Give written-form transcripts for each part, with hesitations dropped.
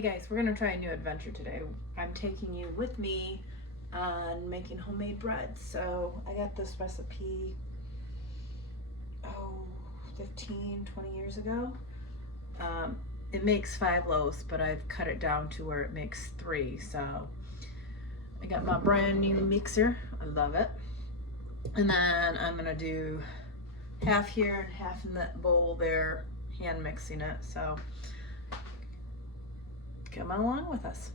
Hey guys, we're gonna try a new adventure today. I'm taking you with me on making homemade bread. So I got this recipe, 15, 20 years ago. It makes 5 loaves, but I've cut it down to where it makes 3. So I got my brand new mixer. I love it. And then I'm gonna do half here and half in that bowl there, hand mixing it. So come along with us.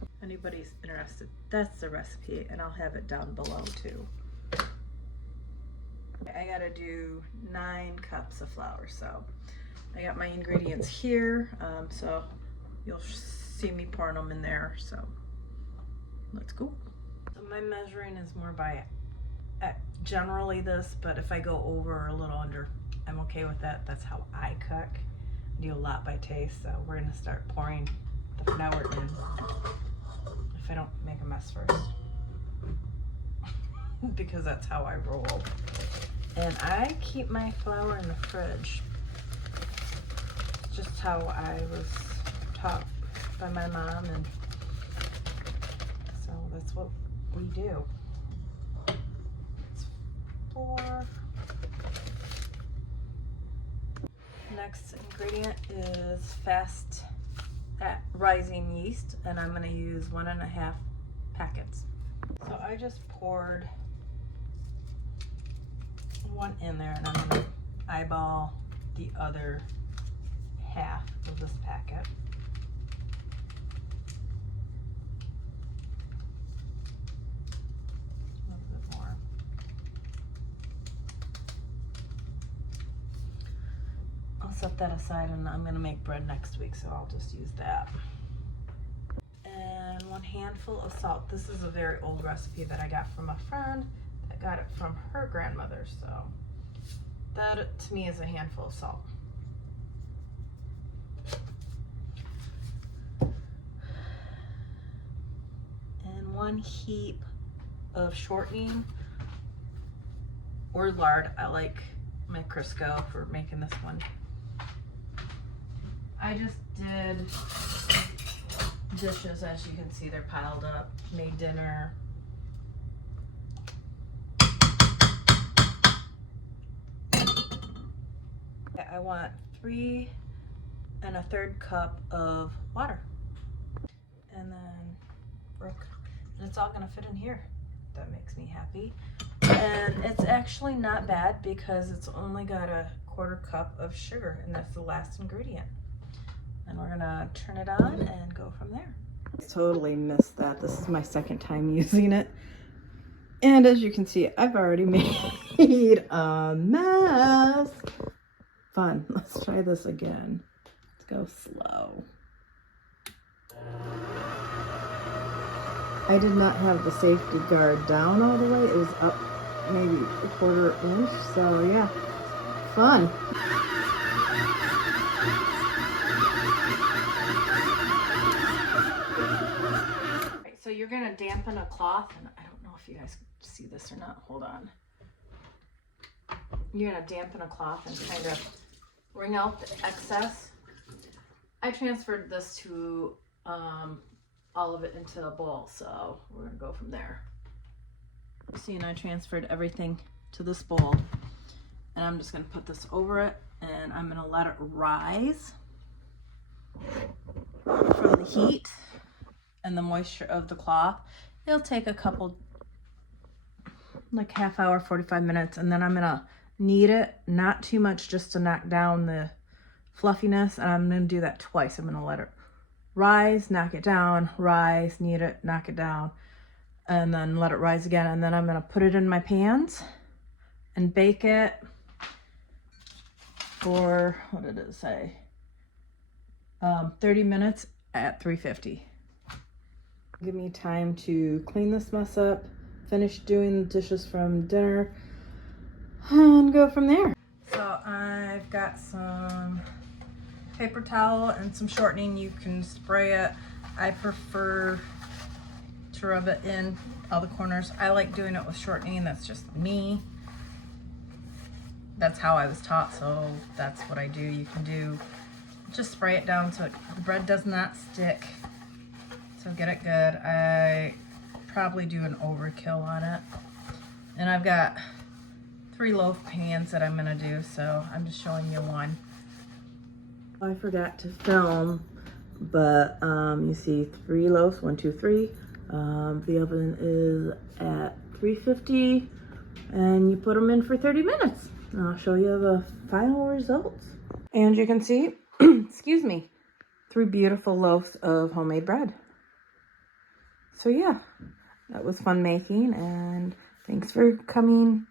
If anybody's interested, that's the recipe, and I'll have it down below too. I gotta do 9 cups of flour, so I got my ingredients here, so you'll see me pouring them in there, so let's go. So my measuring is more by generally this, but if I go over or a little under, I'm okay with that. That's how I cook. I do a lot by taste, so we're gonna start pouring the flour in, if I don't make a mess first, because that's how I roll. And I keep my flour in the fridge. It's just how I was taught by my mom, and so that's what we do. It's 4. Next ingredient is fast rising yeast, and I'm going to use 1.5 packets. So I just poured 1 in there, and I'm going to eyeball the other half of this packet. A little bit more. I'll set that aside, and I'm going to make bread next week, so I'll just use that. And 1 handful of salt. This is a very old recipe that I got from a friend that got it from her grandmother, so that to me is a handful of salt. And 1 heap of shortening or lard. I like my Crisco for making this one. I just did dishes, as you can see, they're piled up. Made dinner. I want 3 1/3 cup of water, and then and it's all gonna fit in here. That makes me happy. And it's actually not bad because it's only got 1/4 cup of sugar, and that's the last ingredient. And we're gonna turn it on and go from there. Totally missed that. This is my 2nd time using it. And as you can see, I've already made a mess. Fun. Let's try this again. Let's go slow. I did not have the safety guard down all the way. It was up maybe 1/4 inch. So yeah, fun. So you're gonna dampen a cloth, and I don't know if you guys see this or not. Hold on. You're gonna dampen a cloth and kind of wring out the excess. I transferred this to all of it into a bowl, so we're gonna go from there. See, and I transferred everything to this bowl, and I'm just gonna put this over it, and I'm gonna let it rise from the heat and the moisture of the cloth. It'll take a couple, like half hour, 45 minutes, and then I'm gonna knead it, not too much, just to knock down the fluffiness, and I'm gonna do that twice. I'm gonna let it rise, knock it down, rise, knead it, knock it down, and then let it rise again, and then I'm gonna put it in my pans and bake it for, what did it say, 30 minutes at 350. Give me time to clean this mess up, finish doing the dishes from dinner, and go from there. So I've got some paper towel and some shortening. You can spray it. I prefer to rub it in all the corners. I like doing it with shortening. That's just me. That's how I was taught, so that's what I do. You can do just spray it down so the bread does not stick. So get it good. I probably do an overkill on it. And I've got 3 loaf pans that I'm gonna do, so I'm just showing you one. I forgot to film, but you see 3 loaves, 1, 2, 3. The oven is at 350 and you put them in for 30 minutes. And I'll show you the final results. And you can see, excuse me, 3 beautiful loaves of homemade bread. So yeah, that was fun making, and thanks for coming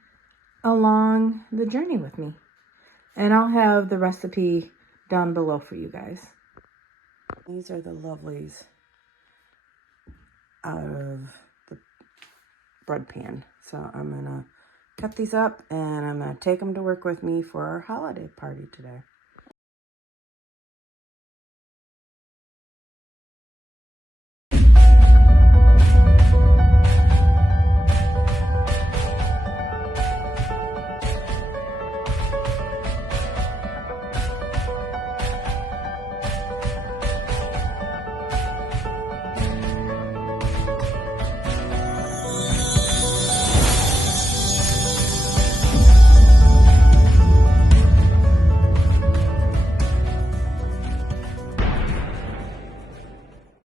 along the journey with me. And I'll have the recipe down below for you guys. These are the lovelies out of the bread pan. So I'm gonna cut these up and I'm gonna take them to work with me for our holiday party today.